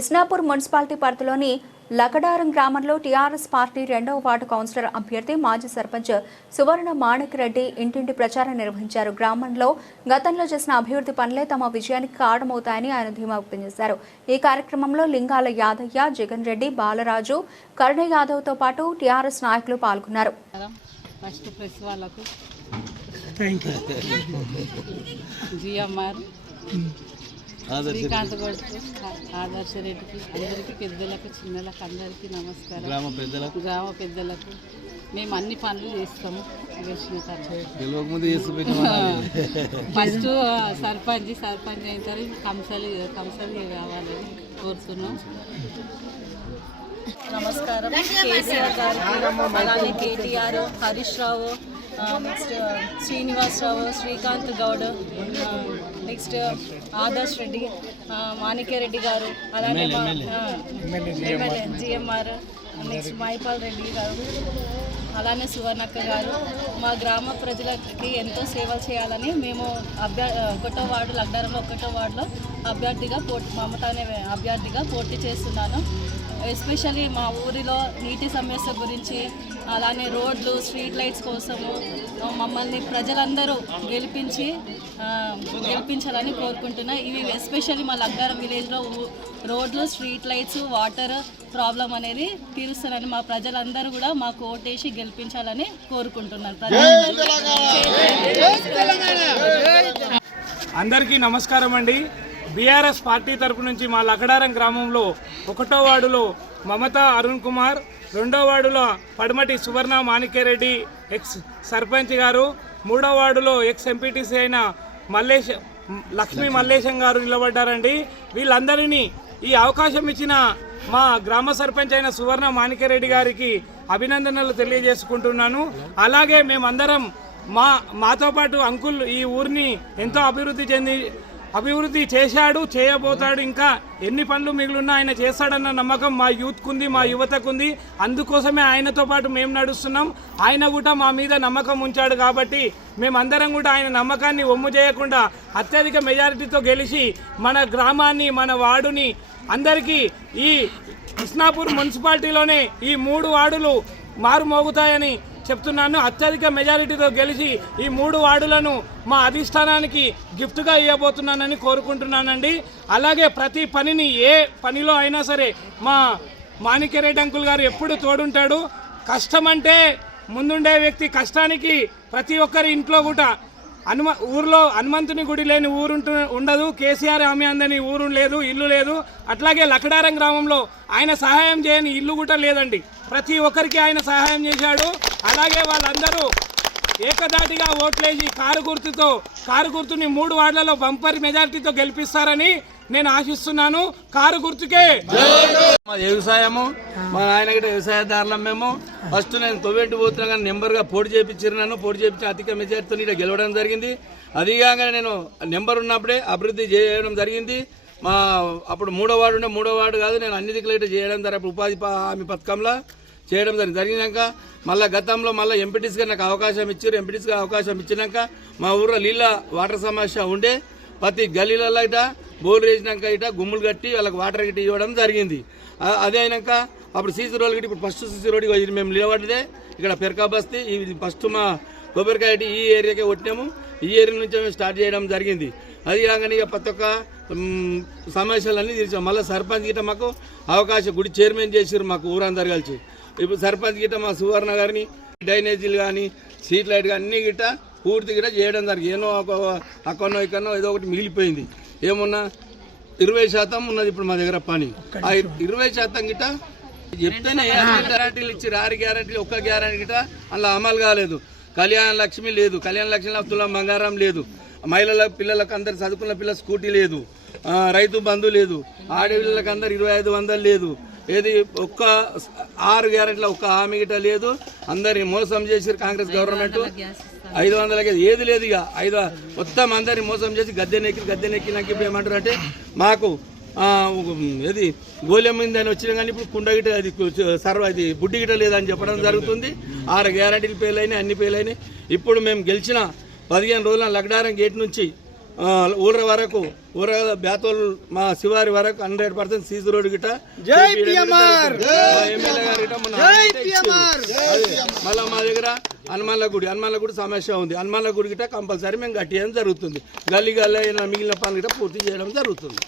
Isnapur municipality పరిధిలోని లకడారం గ్రామంలో TRS party 2వ వార్డు కౌన్సిలర్ అభ్యర్థి మాజీ సర్పంచ్ సువర్ణ మాణిక్ రెడ్డి ఇంటింటి ప్రచారం నిర్వహించారు. గ్రామంలో గతంలో చేసిన అభివృద్ధి పనులే తమ విజయానికి కారణమవుతాయని ఆయన ధీమా వ్యక్తం చేశారు. ఈ కార్యక్రమంలో లింగాల యాదయ్య, జగన్ రెడ్డి, బాలరాజు, కరుణ యాదవ్తో పాటు టీఆర్ఎస్ నాయకులు పాల్గొన్నారు. శ్రీకాంత్ గౌడ్కి, ఆదర్శ రెడ్డికి, అందరికీ పెద్దలకు, చిన్నలకు అందరికీ నమస్కారం. గ్రామ పెద్దలకు మేము అన్ని పనులు చేస్తాము. ఫస్ట్ సర్పంచ్ అయిన తర్వాత కంసలి కావాలని కోరుతున్నాం. నమస్కారం. కేసీఆర్ గారికి, అలానే కేటీఆర్, హరీష్ రావు, నెక్స్ట్ శ్రీనివాసరావు, శ్రీకాంత్ గౌడ్, నెక్స్ట్ ఆదర్శ్ రెడ్డి, మాణిక్యరెడ్డి గారు, అలానే MLA GMR, next Mypal Reddy గారు, అలానే సువర్ణక్క గారు మా గ్రామ ప్రజలకి ఎంతో సేవలు చేయాలని మేము ఒకటో వార్డు లగ్డారంలో 1వ వార్డులో మమత అనే అభ్యర్థిగా పోటీ చేస్తున్నాను. ఎస్పెషల్లీ మా ఊరిలో నీటి సమస్య గురించి, అలానే రోడ్లు, స్ట్రీట్ లైట్స్ కోసము మమ్మల్ని ప్రజలందరూ గెలిపించాలని కోరుకుంటున్నా. ఇవి ఎస్పెషల్లీ మా లగ్గారం విలేజ్లో రోడ్లు, స్ట్రీట్ లైట్స్, వాటర్ ప్రాబ్లం అనేది తీరుస్తానని మా ప్రజలందరూ కూడా మాకు ఓటేసి గెలిపించాలని కోరుకుంటున్నాను. అందరికీ నమస్కారం అండి. బీఆర్ఎస్ పార్టీ తరపు నుంచి మా లకడారం గ్రామంలో 1వ వార్డులో మమత అరుణ్ కుమార్, 2వ వార్డులో పడమటి సువర్ణ మాణిక్యరెడ్డి ఎక్స్ సర్పంచ్ గారు, 3వ వార్డులో ఎక్స్ ఎంపీటీసీ అయిన లక్ష్మీ మల్లేశం గారు నిలబడ్డారండి. వీళ్ళందరినీ ఈ అవకాశం ఇచ్చిన మా గ్రామ సర్పంచ్ అయిన సువర్ణ మాణిక్యరెడ్డి గారికి అభినందనలు తెలియజేసుకుంటున్నాను. అలాగే మేమందరం మాతో పాటు అంకుల్ ఈ ఊరిని ఎంతో అభివృద్ధి చేశాడు, చేయబోతాడు. ఇంకా ఎన్ని పనులు మిగిలిన్నా ఆయన చేస్తాడన్న నమ్మకం మా యూత్కుంది, మా యువతకుంది. అందుకోసమే ఆయనతో పాటు మేము నడుస్తున్నాం. ఆయన కూడా మా మీద నమ్మకం ఉంచాడు కాబట్టి మేమందరం కూడా ఆయన నమ్మకాన్ని ఒమ్ము చేయకుండా అత్యధిక మెజారిటీతో గెలిచి మన గ్రామాన్ని, మన వార్డుని అందరికీ ఈ ఇస్నాపూర్ మున్సిపాలిటీలోనే ఈ 3 వార్డులు మారుమోగుతాయని చెప్తున్నాను. అత్యధిక మెజారిటీతో గెలిచి ఈ 3 వార్డులను మా అధిష్టానానికి గిఫ్ట్గా ఇవ్వబోతున్నానని కోరుకుంటున్నానండి. అలాగే ప్రతి పనిని, ఏ పనిలో అయినా సరే మా మాణిక్యరెడ్డి అంకుల్ గారు ఎప్పుడు తోడుంటాడు. కష్టం అంటే ముందుండే వ్యక్తి, కష్టానికి ప్రతి ఒక్కరి ఇంట్లో కూడా ఊర్లో హనుమంతుని గుడి లేని ఊరు ఉండదు, కేసీఆర్ హామీ అందని ఊరు లేదు, ఇల్లు లేదు. అట్లాగే లకడారం గ్రామంలో ఆయన సహాయం చేయని ఇల్లు కూడా లేదండి. ప్రతి ఒక్కరికి ఆయన సహాయం చేశాడు. అలాగే వాళ్ళందరూ ఏకదాటిగా ఓట్లేసి కారు గుర్తుని 3 వార్డులలో బంపర్ మెజారిటీతో గెలిపిస్తారని నేను ఆశిస్తున్నాను. కారు గుర్తుకే వ్యవసాయము, మా నాయన గిట్ట వ్యవసాయదారులం. మేము ఫస్ట్ నేను తొవ్వెంటి పోతున్నా కానీ నెంబర్గా పోటీ చేయించారు. నన్ను పోటీ చేయించిన అధిక మెజార్టీతో ఇక్కడ గెలవడం జరిగింది. అదిగానే నేను నెంబర్ ఉన్నప్పుడే అభివృద్ధి చేయడం జరిగింది. అప్పుడు 3వ వార్డు ఉండే 3వ వార్డు కాదు, నేను అన్ని దిక్కులు ఇట్లా చేయడం జరిగింది. ఉపాధి హామీ పథకంలో చేయడం జరిగినాక మళ్ళీ గతంలో మళ్ళీ ఎంపీటీసీగా నాకు అవకాశం ఇచ్చారు. ఎంపీటీసీగా అవకాశం ఇచ్చినాక మా ఊర్లో వాటర్ సమస్య ఉండే ప్రతి గల్లీలలో ఇట బోర్లు వేసినాక ఇట గుమ్ములు కట్టి వాళ్ళకి వాటర్ గిట్టి ఇవ్వడం జరిగింది. అదే అయినాక అప్పుడు సీసీ రోడ్లు గిట్టి ఇప్పుడు ఫస్ట్ సీసీ రోడ్కి ఇది మేము నిలబడితే ఇక్కడ పెరకా బస్తీ, ఇది ఫస్ట్ మా కొబ్బరికాయ ఈ ఏరియాకే కొట్టినాము. ఈ ఏరియా నుంచి మేము స్టార్ట్ చేయడం జరిగింది. అది కాగానే ఇక ప్రతి ఒక్క సమస్యలన్నీ తీర్చాం. మళ్ళీ సర్పంచ్ గిట్ట మాకు అవకాశం గుడి చైర్మన్ చేసారు మాకు ఊరందరు కలిసి. ఇప్పుడు సర్పంచ్ గిట్ట మా సువర్ణ గారిని డ్రైనేజీలు కానీ, స్ట్రీట్ లైట్ కానీ అన్ని గిట్ట పూర్తి గిట్ట చేయడం జరిగింది. ఏమో అక్కడనో ఇక్కడనో ఏదో ఒకటి మిగిలిపోయింది. ఏమున్నా 20% ఉన్నది ఇప్పుడు మా దగ్గర పని. ఆ 20% గిట్ట చెప్తేనే గ్యారంటీలు ఇచ్చారు. 6 గ్యారంటీలు, 1 గ్యారంటీ గిట్ట అలా అమలు కాలేదు. కళ్యాణ లక్ష్మి లేదు, కళ్యాణ లక్ష్మి తులం బంగారం లేదు, మహిళల పిల్లలకు అందరు చదువుకున్న పిల్లల స్కూటీ లేదు, రైతు బంధు లేదు, ఆడపిల్లలకు అందరు 2500 లేదు. ఏది 6 గ్యారెంటీలో 1 హామీ గిట్ట లేదు. అందరిని మోసం చేసి కాంగ్రెస్ గవర్నమెంట్ 500 ఏది లేదు. ఇక మొత్తం అందరిని మోసం చేసి గద్దెనెక్కినాక ఇప్పుడు ఏమంటారు అంటే మాకు ఏది గోళం అని వచ్చినా కానీ ఇప్పుడు కుండ గిట్ట అది బుడ్డి గిట్ట లేదని చెప్పడం జరుగుతుంది. 6 గ్యారెంటీలు ఫెయిల్ అయినాయి, అన్ని ఫెయిల్ అయినాయి. ఇప్పుడు మేము గెలిచిన 15 రోజుల లగ్డారం గేట్ నుంచి ఊర వరకు ఊర బేతోల్ మా శివారి వరకు 100% సీసీ రోడ్డు గిట్ట ఎమ్మెల్యే గారు గిట్ట మళ్ళీ మా దగ్గర హనుమాన్ల గుడి సమస్య ఉంది. హనుమాన్ల గుడి గిట్ట కంపల్సరీ మేము కట్టేయడం జరుగుతుంది. గల్లీ మిగిలిన పనులు గిట్ట పూర్తి చేయడం జరుగుతుంది.